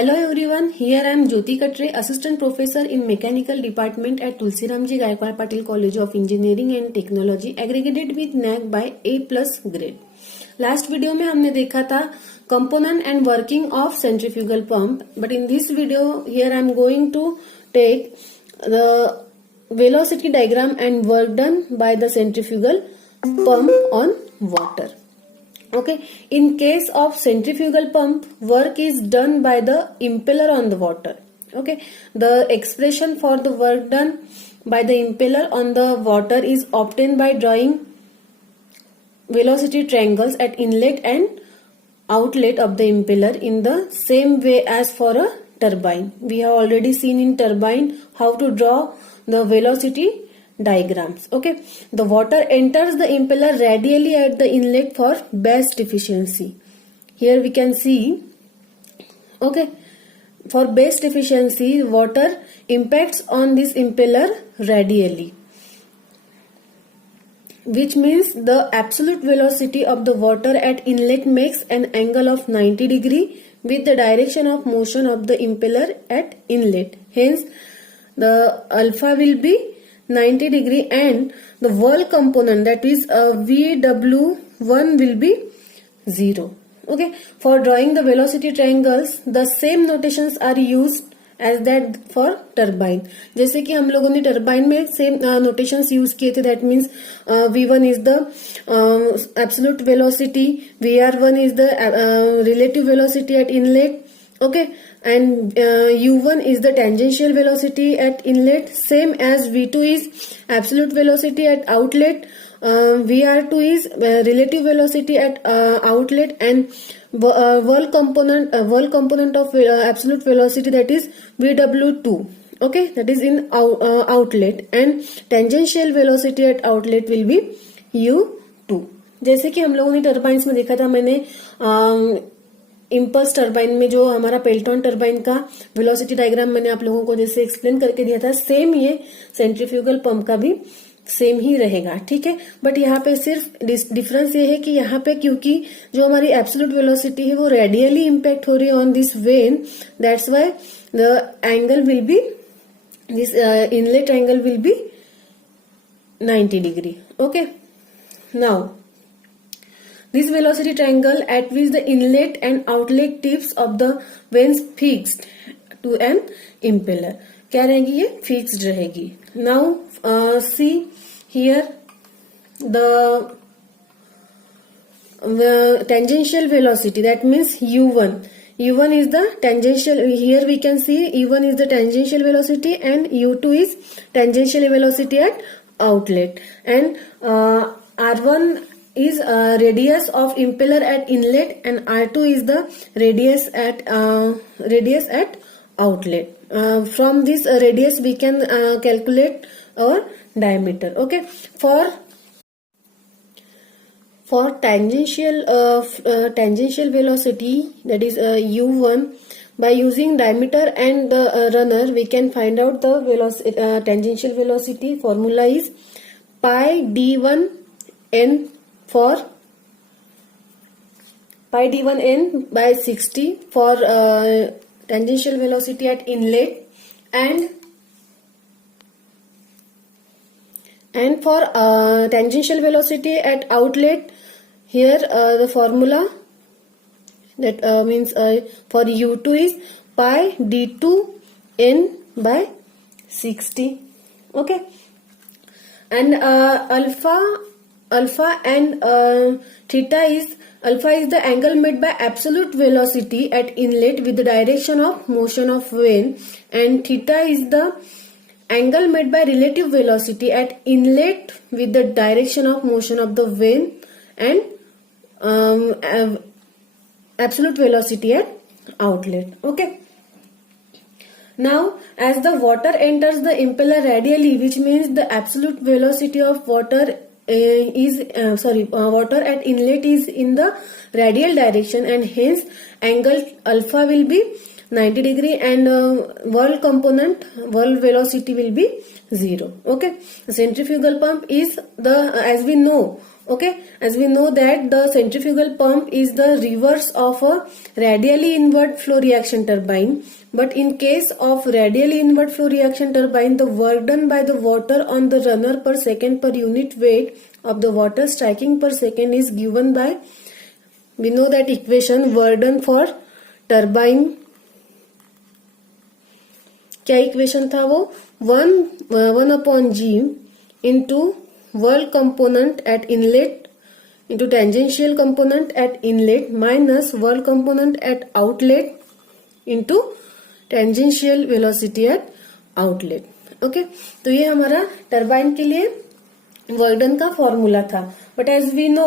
Hello everyone, here I am Jyoti Katre, Assistant Professor in Mechanical Department at Tulsiramji Gaikwad Patil College of Engineering and Technology, aggregated with NAC by A+ grade. Last video में हमने देखा था component and working of centrifugal pump, but in this video here I am going to take the velocity diagram and work done by the centrifugal pump on water. Okay, in case of centrifugal pump, work is done by the impeller on the water. Okay, the expression for the work done by the impeller on the water is obtained by drawing velocity triangles at inlet and outlet of the impeller in the same way as for a turbine. We have already seen in turbine how to draw the velocity diagrams. Okay, the water enters the impeller radially at the inlet for best efficiency. Here we can see, okay, for best efficiency water impacts on this impeller radially, which means the absolute velocity of the water at inlet makes an angle of 90 degree with the direction of motion of the impeller at inlet. Hence the alpha will be 90 degree and the whirl component, that is VW1, will be 0. Okay, for drawing the velocity triangles the same notations are used as that for turbine. जैसे कि हम लोगों ने turbine में same notations use किए थे. That means V1 is the absolute velocity, VR1 is the relative velocity at inlet. Okay, and U1 is the tangential velocity at inlet, same as V2 is absolute velocity at outlet, VR2 is relative velocity at outlet, and whirl component of absolute velocity, that is VW2. Okay, that is in outlet, and tangential velocity at outlet will be U2. जैसे कि हम लोगों ने turbines में देखा था, मैंने impulse turbine में जो हमारा पेल्टन टर्बाइन का वेलोसिटी डायग्राम मैंने आप लोगों को जैसे एक्सप्लेन करके दिया था, सेम ये सेंट्रीफ्यूगल पंप का भी सेम ही रहेगा. ठीक है, बट यहाँ पे सिर्फ डिफरेंस ये है कि यहाँ पे क्योंकि जो हमारी एब्सोल्यूट वेलोसिटी है वो रेडियली इम्पैक्ट हो रही है on this when, that's why the angle will be, this inlet angle will be 90 degree. Okay, now this velocity triangle at which the inlet and outlet tips of the vanes fixed to an impeller. क्या रहेगी? ये fixed रहेगी. Now see here the tangential velocity, that means U1. U1 is the tangential. Here we can see U1 is the tangential velocity and U2 is tangential velocity at outlet, and R1 is radius of impeller at inlet and R2 is the radius at outlet. From this radius we can calculate our diameter. Okay, for tangential velocity, that is U1, by using diameter and the runner we can find out the velocity, tangential velocity. Formula is pi d1n for pi d1n by 60 for tangential velocity at inlet, and for tangential velocity at outlet, here the formula that means for U2 is pi d2n by 60. Okay, and alpha and theta is, alpha is the angle made by absolute velocity at inlet with the direction of motion of vane, and theta is the angle made by relative velocity at inlet with the direction of motion of the vane, and absolute velocity at outlet. Okay, now as the water enters the impeller radially, which means the absolute velocity of water water at inlet is in the radial direction, and hence angle alpha will be 90 degree and whirl velocity will be 0. Okay, the centrifugal pump is the, as we know, Okay, as we know that the centrifugal pump is the reverse of a radially inward flow reaction turbine. But in case of radially inward flow reaction turbine, the work done by the water on the runner per second per unit weight of the water striking per second is given by, we know that equation, work done for turbine, क्या equation था वो, 1/g into work component at inlet into tangential component at inlet minus work component at outlet into tangential velocity at outlet. Okay, तो ये हमारा turbine के लिए work done का formula था. But as we know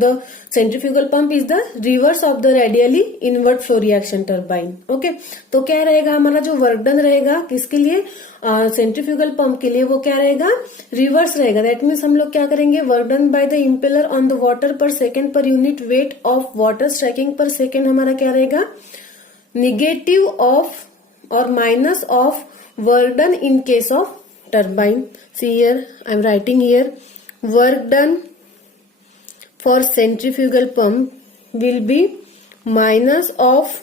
the centrifugal pump is the reverse of the radially inward flow reaction turbine. Okay, तो क्या रहेगा हमारा जो वर्क डन रहेगा किसके लिए, सेंट्रीफ्यूगल पंप के लिए, वो क्या रहेगा, रिवर्स रहेगा. दैट मीन्स हम लोग क्या करेंगे, work done by the impeller on the water per second per unit weight of water striking per second हमारा क्या रहेगा, निगेटिव ऑफ और minus of work done in case of turbine. See here I am writing here, work done for centrifugal pump will be minus of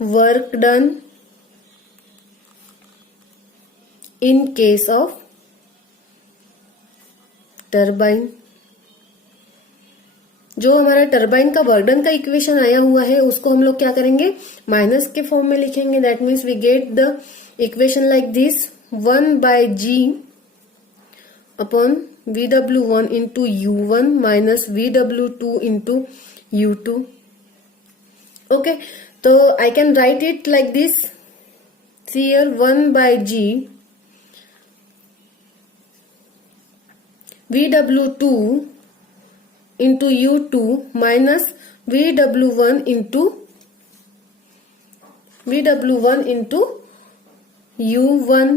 work done in case of turbine. जो हमारा turbine का work done का equation आया हुआ है उसको हम लोग क्या करेंगे, माइनस के फॉर्म में लिखेंगे. That means we get the equation like this, 1/g upon VW1 into U1 minus VW2 into U2. Okay, so I can write it like this. See here, 1/g VW2 into U2 minus VW1 into U1.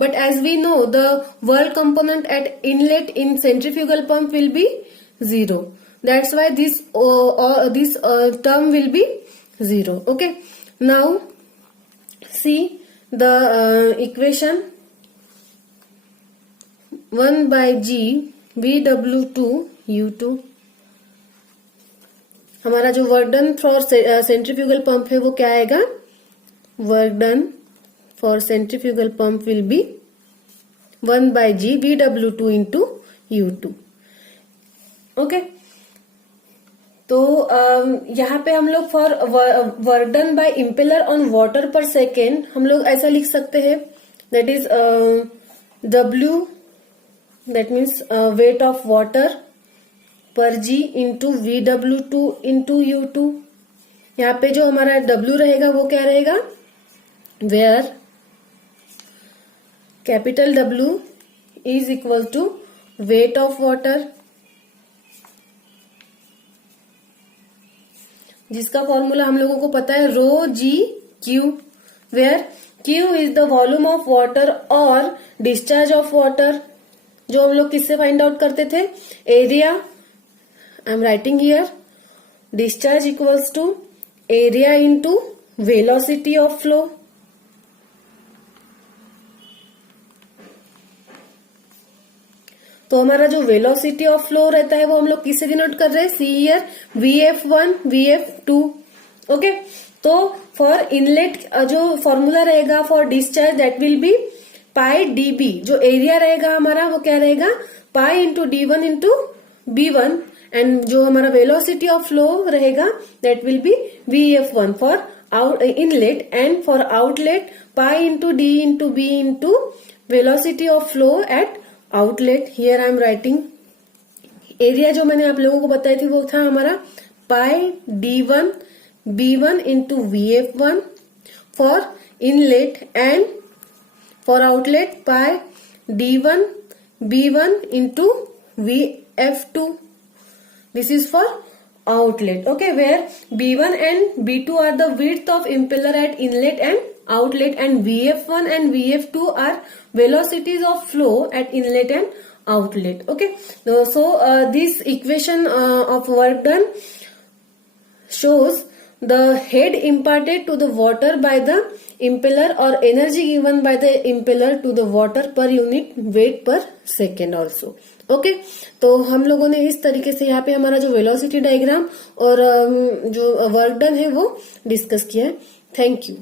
But as we know, the work component at inlet in centrifugal pump will be 0. That's why this term will be 0. Okay. Now see the equation, 1/g VW2 U2. हमारा जो work done for centrifugal pump है वो क्या आएगा, work done for centrifugal pump will be 1/g VW2 into U2. Okay, तो यहाँ पे हम लोग for work done bye impeller on water per second हम लोग ऐसा लिख सकते हैं, that is W, that means wait of water पर G into VW2 into U2. यहाँ पे जो हमारा W रहेगा वो क्या रहेगा, where capital W is equal to weight of water, जिसका फॉर्मूला हम लोगों को पता है ρg/Q, where Q is the volume of water और डिस्चार्ज ऑफ वाटर, जो हम लोग किससे फाइंड आउट करते थे, area. I am writing here, discharge equals to area into velocity of flow. तो हमारा जो वेलोसिटी ऑफ फ्लो रहता है वो हम लोग किससे डिनोट कर रहे हैं, see here VF1 VF2. Okay, तो फॉर इनलेट जो फॉर्मूला रहेगा for discharge that will be pi DB. जो एरिया रहेगा हमारा वो क्या रहेगा, pi into D1 into B1. And जो हमारा वेलोसिटी ऑफ फ्लो रहेगा that will be VF1 for inlet, and for outlet pi into D into B into velocity of flow eight outlet. Here I am writing, area जो मैंने आप लोगों को बताई थी वो था हमारा पाई D1 B1 into VF1 for inlet, and for outlet pi D1 B1 into VF2. This is for outlet. Okay, where B1 and B2 are the width of impeller at inlet and outlet, and VF1 and VF2 are velocities of flow at inlet and outlet. Okay, so this equation of work done shows the head imparted to the water by the impeller और energy given by the impeller to the water per unit weight per second also. Okay, तो हम लोगों ने इस तरीके से यहाँ पे हमारा जो वेलोसिटी डायग्राम और जो वर्क डन है वो डिस्कस किया है। Thank you.